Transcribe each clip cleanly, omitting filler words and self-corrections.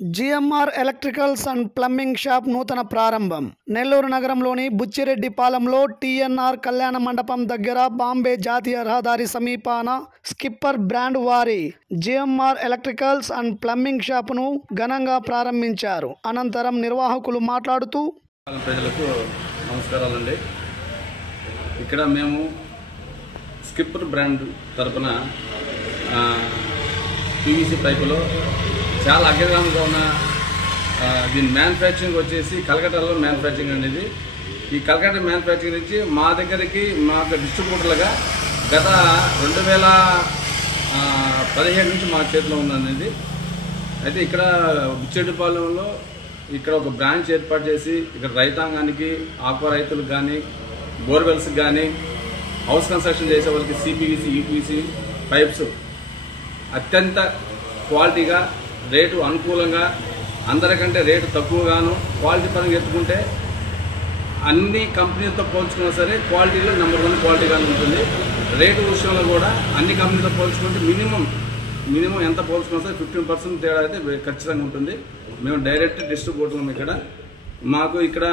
GMR electricals and plumbing shop నూతన ప్రారంభం. నెల్లూరు నగరంలోని బుచ్చిరెడ్డిపాలెంలో టీఎన్ఆర్ కళ్యాణ మండపం దగ్గర బాంబే జాతీయ రహదారి సమీపాన స్కిప్పర్ బ్రాండ్ వారి జిఎంఆర్ ఎలక్ట్రికల్స్ అండ్ ప్లంబింగ్ షాపును ఘనంగా ప్రారంభించారు. అనంతరం నిర్వాహకులు మాట్లాడుతూ, ప్రజలకు నమస్కారాలండి. ఇక్కడ మేము స్కిప్పర్ బ్రాండ్ తరపున పీవీసీ పైపులో చాలా అగ్రగామిగా ఉన్న దీని మ్యానుఫ్యాక్చరింగ్ వచ్చేసి కలకట్టాలో మ్యానుఫ్యాక్చరింగ్ అనేది. ఈ కలకట్ట మ్యానుఫ్యాక్చరింగ్ నుంచి మా దగ్గరికి మాకు డిస్ట్రిబ్యూటర్లుగా గత 2017 నుంచి మా చేతిలో ఉందనేది. అయితే ఇక్కడ బుచ్చిరెడ్డిపాలెంలో ఇక్కడ ఒక బ్రాంచ్ ఏర్పాటు చేసి ఇక్కడ రైతాంగానికి, ఆక్వా రైతులకు కానీ, బోర్వెల్స్కి కానీ, హౌస్ కన్స్ట్రక్షన్ చేసే వాళ్ళకి సిపివిసి, యూపీవీసీ పైప్స్ అత్యంత క్వాలిటీగా, రేటు అనుకూలంగా, అందరికంటే రేటు తక్కువగాను, క్వాలిటీ పరంగా ఎత్తుకుంటే అన్ని కంపెనీలతో పోల్చుకున్నా సరే క్వాలిటీలో నెంబర్ 1 క్వాలిటీగానే ఉంటుంది. రేటు విషయంలో కూడా అన్ని కంపెనీలతో పోల్చుకుంటే మినిమం ఎంత పోల్చుకున్నా సరే 15% తేడా అయితే ఖచ్చితంగా ఉంటుంది. మేము డైరెక్ట్ డిస్ట్రిబ్యూటర్లం. మాకు ఇక్కడ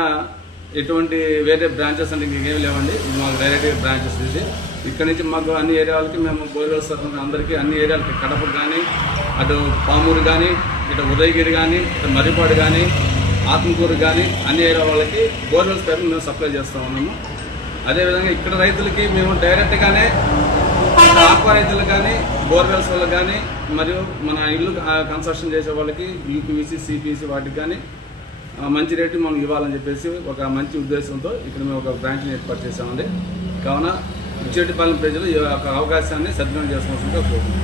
ఎటువంటి వేరే బ్రాంచెస్ అంటే ఇంకేమి లేవండి. ఇది మాకు డైరెక్ట్ బ్రాంచెస్. ఇది ఇక్కడ నుంచి మాకు అన్ని ఏరియాలకి మేము బోర్వెల్స్ అందరికీ అన్ని ఏరియాలకి, కడప కానీ, అటు పామూరు కానీ, ఇటు ఉదయగిరి కానీ, ఇటు మర్రిపాడు కానీ, ఆత్మకూరు కానీ అన్ని ఏరియా వాళ్ళకి బోర్వెల్స్ పైపు మేము సప్లై చేస్తూ ఉన్నాము. అదేవిధంగా ఇక్కడ రైతులకి మేము డైరెక్ట్గానే ఆక్వా రైతులకు కానీ, బోర్వెల్స్ వాళ్ళకి కానీ, మరియు మన ఇల్లు కన్స్ట్రక్షన్ చేసే వాళ్ళకి యూపీవీసీ, సిపివిసి వాటికి కానీ మంచి రేటు మనం ఇవ్వాలని చెప్పేసి ఒక మంచి ఉద్దేశంతో ఇక్కడ మేము ఒక బ్రాంచ్ని ఏర్పాటు చేసామండి. కావున బుచ్చిరెడ్డిపాలెం ప్రజలు ఈ యొక్క అవకాశాన్ని సద్వినియోగం చేసుకోవాల్సిందిగా కోరుకుంటున్నాం.